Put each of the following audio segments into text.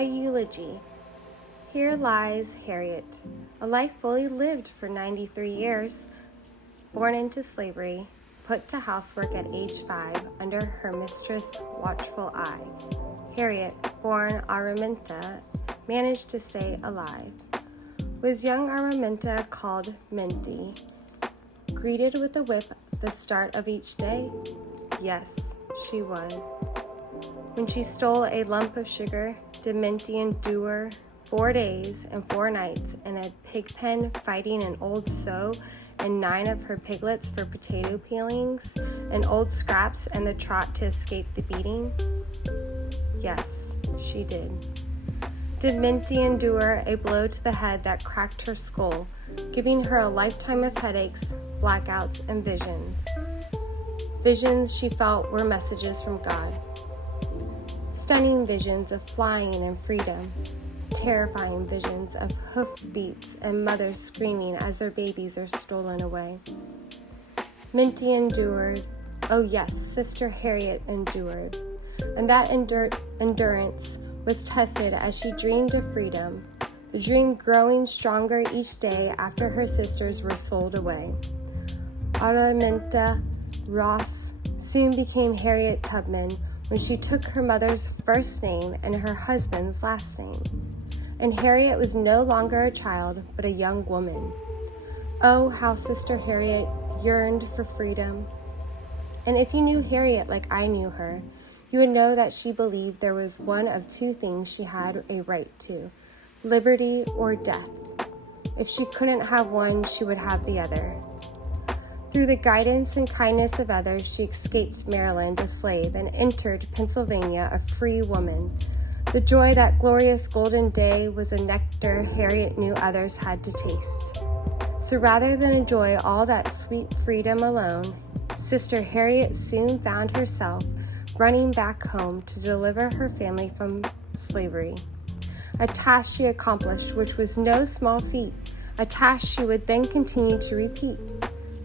A eulogy. Here lies Harriet, a life fully lived for 93 years, born into slavery, put to housework at age 5 under her mistress' watchful eye. Harriet, born Araminta, managed to stay alive. Was young Araminta called Minty, greeted with a whip at the start of each day? Yes, she was. When she stole a lump of sugar, did Minty endure 4 days and 4 nights in a pig pen fighting an old sow and 9 of her piglets for potato peelings, and old scraps and the trot to escape the beating? Yes, she did. Did Minty endure a blow to the head that cracked her skull, giving her a lifetime of headaches, blackouts, and visions? Visions she felt were messages from God. Stunning visions of flying and freedom, terrifying visions of hoofbeats and mothers screaming as their babies are stolen away. Minty endured. Oh yes, Sister Harriet endured. And that endurance was tested as she dreamed of freedom, the dream growing stronger each day after her sisters were sold away. Araminta Ross soon became Harriet Tubman when she took her mother's first name and her husband's last name. And Harriet was no longer a child, but a young woman. Oh, how Sister Harriet yearned for freedom. And if you knew Harriet like I knew her, you would know that she believed there was one of 2 things she had a right to: liberty or death. If she couldn't have one, she would have the other. Through the guidance and kindness of others, she escaped Maryland a slave and entered Pennsylvania a free woman. The joy that glorious golden day was a nectar Harriet knew others had to taste. So rather than enjoy all that sweet freedom alone, Sister Harriet soon found herself running back home to deliver her family from slavery. A task she accomplished which was no small feat, a task she would then continue to repeat.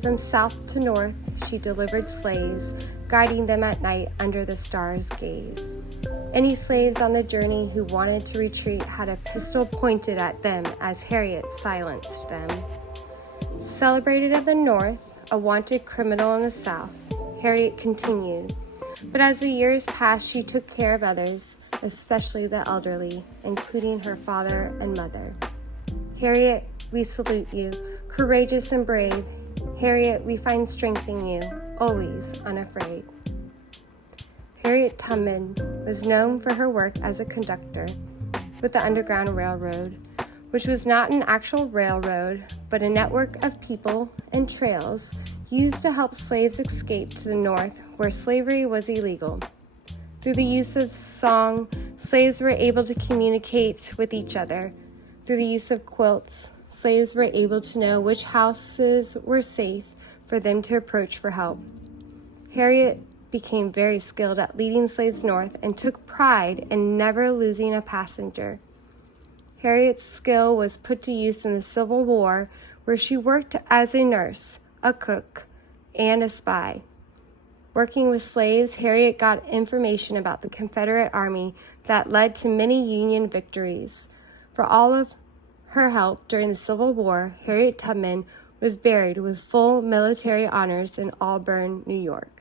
From south to north, she delivered slaves, guiding them at night under the stars' gaze. Any slaves on the journey who wanted to retreat had a pistol pointed at them as Harriet silenced them. Celebrated in the north, a wanted criminal in the south, Harriet continued. But as the years passed, she took care of others, especially the elderly, including her father and mother. Harriet, we salute you, courageous and brave. Harriet, we find strength in you, always unafraid. Harriet Tubman was known for her work as a conductor with the Underground Railroad, which was not an actual railroad, but a network of people and trails used to help slaves escape to the north where slavery was illegal. Through the use of song, slaves were able to communicate with each other. Through the use of quilts, slaves were able to know which houses were safe for them to approach for help. Harriet became very skilled at leading slaves north and took pride in never losing a passenger. Harriet's skill was put to use in the Civil War, where she worked as a nurse, a cook, and a spy. Working with slaves, Harriet got information about the Confederate Army that led to many Union victories. For all of her help during the Civil War, Harriet Tubman was buried with full military honors in Auburn, New York.